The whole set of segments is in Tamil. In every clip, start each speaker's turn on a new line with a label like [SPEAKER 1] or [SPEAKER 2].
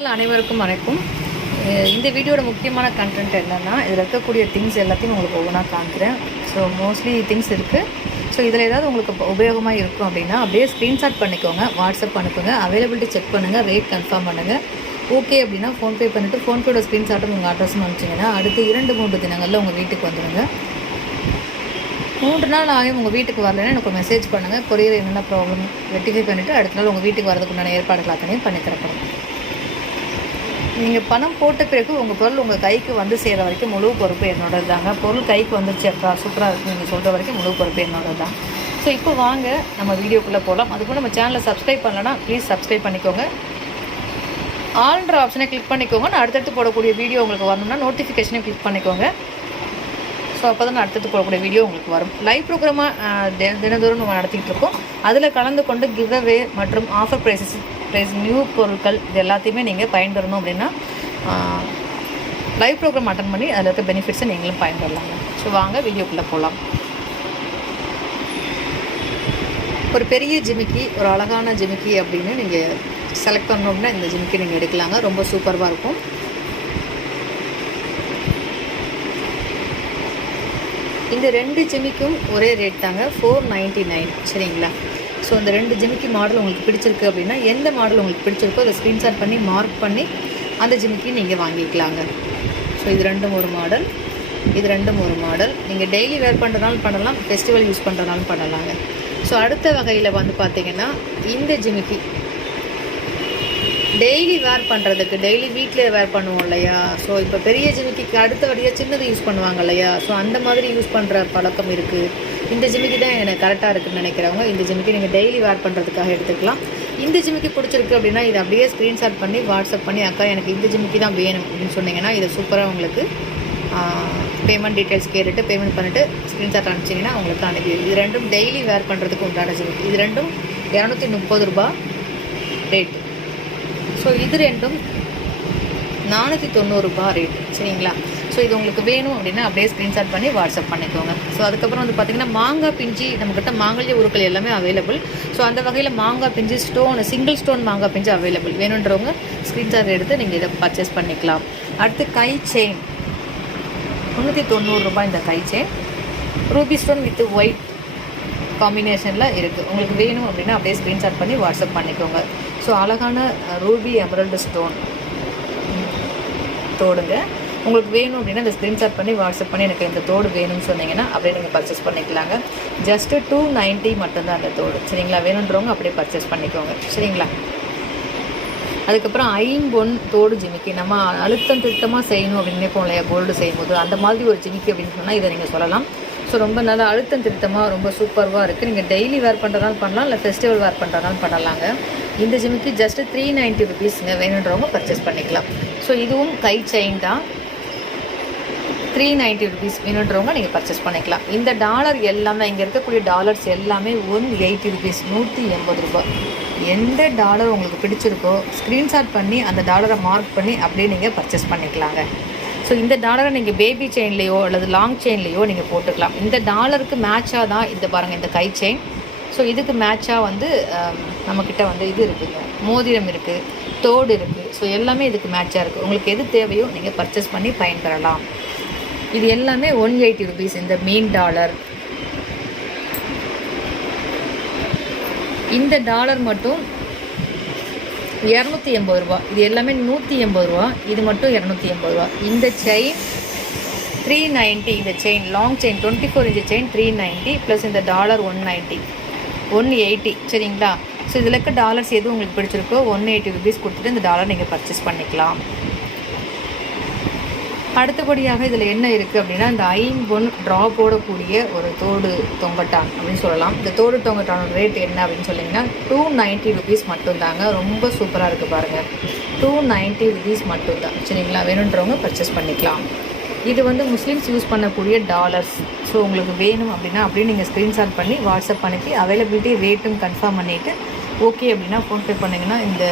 [SPEAKER 1] அனைவருக்கும் வணக்கம். இந்த வீடியோட முக்கியமான கண்டென்ட் என்னென்னா இதில் இருக்கக்கூடிய திங்ஸ் எல்லாத்தையும் உங்களுக்கு ஒவ்வொன்றா காமிக்கிறேன். ஸோ மோஸ்ட்லி திங்ஸ் இருக்குது ஸோ இதில் ஏதாவது உங்களுக்கு உபயோகமாக இருக்கும் அப்படின்னா அப்படியே ஸ்க்ரீன்ஷாட் பண்ணிக்கோங்க வாட்ஸ்அப் அனுப்புங்க அவைலபிலிட்டி செக் பண்ணுங்கள் ரேட் கன்ஃபார்ம் பண்ணுங்கள் ஓகே அப்படின்னா ஃபோன்பே பண்ணிவிட்டு ஃபோன்பேயோட ஸ்க்ரீன்ஷாட்டும் உங்கள் அட்ரஸும் அனுப்பிச்சிங்கன்னா அடுத்து இரண்டு மூன்று தினங்களில் உங்கள் வீட்டுக்கு வந்துடுங்க மூன்று நாள் ஆகியும் உங்கள் வீட்டுக்கு வரலைன்னா எனக்கு மெசேஜ் பண்ணுங்கள் கொரியர் என்னென்ன ப்ராப்ளம் ரெட்டிஃபை பண்ணிவிட்டு அடுத்த நாள் உங்கள் வீட்டுக்கு வரதுக்கு உண்டான ஏற்பாடுகள் அத்தனையும் பண்ணி தரப்படும். நீங்கள் பணம் போட்ட பிறகு உங்கள் பொருள் உங்கள் கைக்கு வந்து சேர்ற வரைக்கும் முழு பொறுப்பு என்னோடது தாங்க. பொருள் கைக்கு வந்துச்சு அப்புறம் சூப்பராக இருக்குது நீங்கள் சொல்கிற வரைக்கும் முழு பொறுப்பு என்னோடது தான். ஸோ இப்போ வாங்க நம்ம வீடியோக்குள்ளே போகலாம் அதுக்கு நம்ம சேனலை சப்ஸ்கிரைப் பண்ணலன்னா ப்ளீஸ் சப்ஸ்கிரைப் பண்ணிக்கோங்க. ஆல்ன்ற ஆப்ஷனை கிளிக் பண்ணிக்கோங்க. நான் அடுத்தடுத்து போடக்கூடிய வீடியோ உங்களுக்கு வரணும்னா நோட்டிஃபிகேஷனை கிளிக் பண்ணிக்கோங்க. ஸோ அப்போ தான் அடுத்தடுத்து போடக்கூடிய வீடியோ உங்களுக்கு வரும். லைவ் ப்ரோக்ராமாக தினந்தோறும் நம்ம நடத்திட்டு இருக்கோம். அதில் கலந்து கொண்டு கிவ் அவே மற்றும் ஆஃபர் ப்ரைஸஸ் ப்ரைஸ் நியூ பொருட்கள் இது எல்லாத்தையுமே நீங்கள் பயன்பெறணும் அப்படின்னா லைவ் ப்ரோக்ராம் அட்டன் பண்ணி அதில் இருக்க பெனிஃபிட்ஸை நீங்களும் பயன்பெறலாங்க. ஸோ வாங்க வீடியோக்குள்ளே போகலாம் ஒரு பெரிய ஜிமிக்கி ஒரு அழகான ஜிமிக்கி அப்படின்னு நீங்கள் செலக்ட் பண்ணோம்னா இந்த ஜிமிக்கி நீங்கள் எடுக்கலாங்க. ரொம்ப சூப்பராக இருக்கும். இந்த ரெண்டு ஜிமிக்கும் ஒரே ரேட் தாங்க ஃபோர் நைன்ட்டி நைன் சரிங்களா? ஸோ இந்த ரெண்டு ஜிமிக்கி மாடல் உங்களுக்கு பிடிச்சிருக்கு அப்படின்னா எந்த மாடல் உங்களுக்கு பிடிச்சிருக்கோ அதை ஸ்க்ரீன்ஷாட் பண்ணி மார்க் பண்ணி அந்த ஜிமிக்கி நீங்கள் வாங்கிக்கலாங்க. ஸோ இது ரெண்டும் ஒரு மாடல் இது ரெண்டும் ஒரு மாடல் நீங்கள் டெய்லி வேர் பண்ணுறதுனாலும் பண்ணலாம் ஃபெஸ்டிவல் யூஸ் பண்ணுறதுனாலும் பண்ணலாங்க. ஸோ அடுத்த வகையில் வந்து பார்த்திங்கன்னா இந்த ஜிமிக்கி டெய்லி வேர் பண்ணுறதுக்கு டெய்லி வீட்டிலே வேர் பண்ணுவோம் இல்லையா? ஸோ இப்போ பெரிய ஜிமிக்கிக்கு அடுத்தபடியாக சின்னது யூஸ் பண்ணுவாங்க இல்லையா? ஸோ அந்த மாதிரி யூஸ் பண்ணுற பழக்கம் இருக்குது இந்த ஜிமிக்கி தான் எனக்கு கரெக்டாக இருக்குன்னு நினைக்கிறவங்க இந்த ஜிமிக்கி நீங்கள் டெய்லி வேர் பண்ணுறதுக்காக எடுத்துக்கலாம். இந்த ஜிமிக்கி பிடிச்சிருக்கு அப்படின்னா இதை அப்படியே ஸ்க்ரீன்ஷாட் பண்ணி வாட்ஸ்அப் பண்ணி அக்கா எனக்கு இந்த ஜிமிக்கி தான் வேணும் அப்படின்னு சொன்னீங்கன்னா இதை சூப்பராக உங்களுக்கு பேமெண்ட் டீட்டெயில்ஸ் கேட்டுட்டு பேமெண்ட் பண்ணிவிட்டு ஸ்க்ரீன்ஷாட் அனுப்பிச்சிங்கன்னா உங்களுக்கு அனுப்பி இது ரெண்டும் டெய்லி வேர் பண்ணுறதுக்கு உண்டான ஜிமிக்கி. இது ரெண்டும் இரநூத்தி முப்பது ரூபா ரேட்டு ஸோ இது ரெண்டும் நானூற்றி தொண்ணூறுரூபா ரேட் சரிங்களா? ஸோ இது உங்களுக்கு வேணும் அப்படின்னா அப்படியே ஸ்க்ரீன்ஷாட் பண்ணி வாட்ஸ்அப் பண்ணிக்கோங்க. ஸோ அதுக்கப்புறம் வந்து பார்த்திங்கன்னா மாங்காய் பிஞ்சி நம்மக்கிட்ட மாங்கல்ய உருக்கள் எல்லாமே அவைலபிள் ஸோ அந்த வகையில் மாங்காய் பிஞ்சு ஸ்டோன் சிங்கிள் ஸ்டோன் மாங்காய் பிஞ்சு அவைலபிள் வேணுன்றவங்க ஸ்க்ரீன்ஷாட் எடுத்து நீங்கள் இதை பர்ச்சேஸ் பண்ணிக்கலாம். அடுத்து கை செயின் முந்நூற்றி தொண்ணூறுரூபா இந்த கை chain ruby stone with white காம்பினேஷனில் இருக்குது உங்களுக்கு வேணும் அப்படின்னா அப்படியே ஸ்க்ரீன்ஷாட் பண்ணி வாட்ஸ்அப் பண்ணிக்கோங்க. ஸோ அழகான ரூபி எமரல்டு ஸ்டோன் தோடுங்க. உங்களுக்கு வேணும் அப்படின்னா இந்த ஸ்க்ரீன்ஷாட் பண்ணி வாட்ஸ்அப் பண்ணி எனக்கு இந்த தோடு வேணும்னு சொன்னீங்கன்னா அப்படியே நீங்கள் பர்ச்சேஸ் பண்ணிக்கலாங்க. ஜஸ்ட்டு டூ நைன்ட்டி மட்டும்தான் அந்த தோடு. சரிங்களா? வேணுன்றவங்க அப்படியே பர்ச்சேஸ் பண்ணிக்கோங்க. சரிங்களா? அதுக்கப்புறம் ஐம்பொன் தோடு ஜிமிக்கி. நம்ம அழுத்தம் திருத்தமாக செய்யணும் அப்படின்னு நினைப்போம் இல்லையா? கோல்டு செய்யும்போது. அந்த மாதிரி ஒரு ஜிமிக்கி அப்படின்னு சொன்னால் இதை நீங்கள் சொல்லலாம். ஸோ ரொம்ப நல்லா அழுத்தம் திருத்தமாக ரொம்ப சூப்பர்வாக இருக்குது நீங்கள் டெய்லி வேர் பண்ணுறதுனாலும் பண்ணலாம் இல்லை ஃபெஸ்டிவல் வேர் பண்ணுறதுனாலும் பண்ணலாங்க. இந்த ஜிமிக்கி ஜஸ்ட் த்ரீ நைன்ட்டி ருபீஸுங்க வேணுன்றவங்க பர்ச்சேஸ் பண்ணிக்கலாம். ஸோ இதுவும் கை செயின் தான். த்ரீ நைன்ட்டி ருபீஸ் வேணுன்றவங்க நீங்கள் பர்ச்சேஸ் பண்ணிக்கலாம். இந்த டாலர் எல்லாமே இங்கே இருக்கக்கூடிய டாலர்ஸ் எல்லாமே ஒன் எயிட்டி ருபீஸ் நூற்றி எண்பது ரூபாய். எந்த டாலர் உங்களுக்கு பிடிச்சிருக்கோ ஸ்க்ரீன்ஷாட் பண்ணி அந்த டாலரை மார்க் பண்ணி அப்படியே நீங்கள் பர்ச்சேஸ் பண்ணிக்கலாங்க. ஸோ இந்த டாலரை நீங்கள் பேபி செயின்லேயோ அல்லது லாங் செயின்லேயோ நீங்கள் போட்டுக்கலாம். இந்த டாலருக்கு மேட்சாக தான் இந்த பாருங்கள் இந்த கை செயின் ஸோ இதுக்கு மேட்சாக வந்து um, நம்மக்கிட்ட வந்து இது இருக்குங்க. மோதிரம் இருக்குது தோடு இருக்குது ஸோ எல்லாமே இதுக்கு மேட்சாக இருக்குது உங்களுக்கு எது தேவையோ நீங்கள் பர்ச்சேஸ் பண்ணி பயன்பெறலாம். இது எல்லாமே ஒன் எயிட்டி ருபீஸ் இந்த மீன் டாலர் இந்த டாலர் மட்டும் இரநூத்தி எண்பது ரூபா. இது எல்லாமே நூற்றி எண்பது ரூபா. இது மட்டும் இரநூத்தி எண்பது ரூபா. இந்த செயின் த்ரீ நைன்ட்டி இந்த chain long chain twenty four inch chain three ninety plus இந்த dollar one ninety one eighty சரிங்களா? ஸோ இதில் இருக்க டாலர்ஸ் எது உங்களுக்கு பிடிச்சிருக்கோ ஒன் எயிட்டி ருபீஸ் கொடுத்துட்டு இந்த டாலர் நீங்கள் பர்ச்சேஸ் பண்ணிக்கலாம். அடுத்தபடியாக இதில் என்ன இருக்குது அப்படின்னா இந்த ஐம்பொன் ட்ரா போடக்கூடிய ஒரு தோடு தொங்கட்டான் அப்படின்னு சொல்லலாம். இந்த தோடு தொங்கட்டானோட ரேட் என்ன அப்படின்னு சொன்னீங்கன்னா டூ நைன்ட்டி ருபீஸ் மட்டும்தாங்க. ரொம்ப சூப்பராக இருக்குது பாருங்கள் டூ நைன்ட்டி ருபீஸ் மட்டும்தான். சரிங்களா? வேணுன்றவங்க பர்ச்சேஸ் பண்ணிக்கலாம். இது வந்து முஸ்லீம்ஸ் யூஸ் பண்ணக்கூடிய டாலர்ஸ் ஸோ உங்களுக்கு வேணும் அப்படின்னா அப்படியே நீங்கள் ஸ்க்ரீன்ஷாட் பண்ணி வாட்ஸ்அப் அனுப்பி அவைலபிலிட்டி ரேட்டும் கன்ஃபார்ம் பண்ணிவிட்டு ஓகே அப்படின்னா ஃபோன்பே பண்ணிங்கன்னா இந்த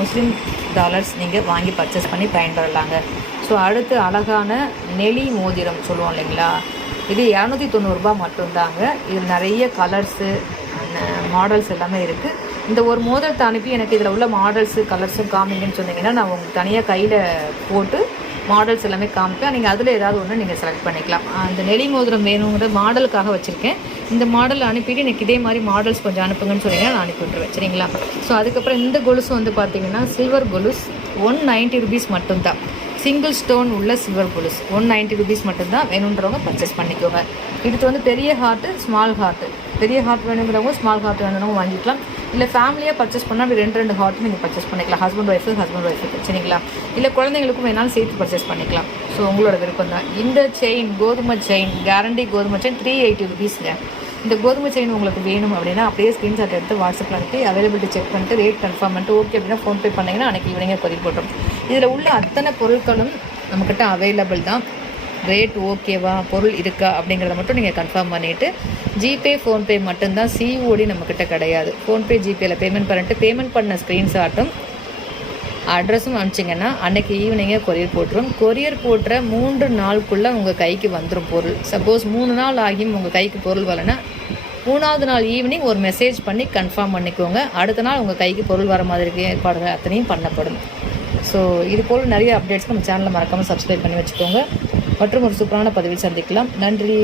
[SPEAKER 1] முஸ்லீம் டாலர்ஸ் நீங்கள் வாங்கி பர்ச்சேஸ் பண்ணி பயன்பெறலாங்க. ஸோ அடுத்து அழகான நெளி மோதிரம் சொல்லுவோம் இல்லைங்களா? இது இரநூத்தி தொண்ணூறுரூபா மட்டும்தாங்க. இது நிறைய கலர்ஸு மாடல்ஸ் எல்லாமே இருக்குது இந்த ஒரு மோதிரத்தை அனுப்பி எனக்கு இதில் உள்ள மாடல்ஸு கலர்ஸும் காமிங்கன்னு சொன்னீங்கன்னா நான் உங்களுக்கு தனியாக கையில் போட்டு மாடல்ஸ் எல்லாமே காமிப்பேன். நீங்கள் அதில் ஏதாவது ஒன்று நீங்கள் செலக்ட் பண்ணிக்கலாம். அந்த நெளி மோதிரம் வேணுங்கிற மாடலுக்காக வச்சுருக்கேன். இந்த மாடல் அனுப்பிட்டு எனக்கு இதே மாதிரி மாடல்ஸ் கொஞ்சம் அனுப்புங்கன்னு சொன்னீங்கன்னா நான் அனுப்பி விட்டுருவேன். சரிங்களா? ஸோ அதுக்கப்புறம் இந்த கொலுசு வந்து பார்த்தீங்கன்னா சில்வர் கொலுஸ் ஒன் நைன்ட்டி ருபீஸ் மட்டும்தான். சிங்கிள் ஸ்டோன் உள்ள சில்வர் கொலுஸ் ஒன் நைன்ட்டி ருபீஸ் மட்டும்தான் வேணுன்றவங்க பர்ச்சேஸ் பண்ணிக்கோங்க. இதுக்கு வந்து பெரிய ஹார்ட்டு ஸ்மால் ஹார்ட்டு பெரிய ஹார்ட் வேணுங்கிறவங்க ஸ்மால் ஹார்ட் வேணுங்கிறவங்க வாங்கிக்கலாம். இல்லை ஃபேமிலியாக பர்ச்சேஸ் பண்ணால் அப்படி ரெண்டு ரெண்டு ஹார்ட் நீங்கள் பர்ச்சேஸ் பண்ணிக்கலாம். ஹஸ்பண்ட் ஒய்ஃபு ஹஸ்பண்ட் ஒய்ஃபுக்கு சரிங்களா? இல்லை குழந்தைங்களுக்கும் வேணாலும் சேர்த்து பர்ச்சேஸ் பண்ணிக்கலாம். ஸோ உங்களோட விருப்பம் தான். இந்த செயின் கோதுமை செயின் கேரண்டி கோதுமை செயின் த்ரீ எயிட்டி ருபீஸுங்க இந்த கோதுமை செயின் உங்களுக்கு வேணும் அப்படின்னா அப்படியே ஸ்க்ரீன்ஷாட் எடுத்து வாட்ஸ்அப்பில் அனுப்பி அவைலபிலிட்டி செக் பண்ணிட்டு ரேட் கன்ஃபார்ம் பண்ணிட்டு ஓகே அப்படின்னா ஃபோன்பே பண்ணிங்கன்னா அன்றைக்கி ஈவினிங்கே பதிவு போட்டோம் இதில் உள்ள அத்தனை பொருட்களும் நம்மக்கிட்ட அவைலபிள் தான். ரேட் ஓகேவா பொருள் இருக்கா அப்படிங்கிறத மட்டும் நீங்கள் கன்ஃபார்ம் பண்ணிவிட்டு ஜிபே ஃபோன்பே மட்டும்தான் சிஓடி நம்மக்கிட்ட கிடையாது. ஃபோன்பே ஜிபேயில் பேமெண்ட் பண்ணிட்டு பேமெண்ட் பண்ண ஸ்க்ரீன்ஷாட்டும் அட்ரஸும் அனுப்பிச்சிங்கன்னா அன்றைக்கி ஈவினிங்கே கொரியர் போட்டுரும். கொரியர் போட்டுற மூன்று நாளுக்குள்ளே உங்கள் கைக்கு வந்துடும் பொருள். சப்போஸ் மூணு நாள் ஆகியும் உங்கள் கைக்கு பொருள் வரலன்னா மூணாவது நாள் ஈவினிங் ஒரு மெசேஜ் பண்ணி கன்ஃபார்ம் பண்ணிக்கோங்க. அடுத்த நாள் உங்கள் கைக்கு பொருள் வர மாதிரி ஏற்பாடுகள் அத்தனையும் பண்ணப்படும். ஸோ இது போல் நிறைய அப்டேட்ஸ் நம்ம சேனலில் மறக்காமல் சப்ஸ்கிரைப் பண்ணி வச்சுக்கோங்க. மற்றும் ஒரு சூப்பரான பதிவில் சந்திக்கலாம். நன்றி.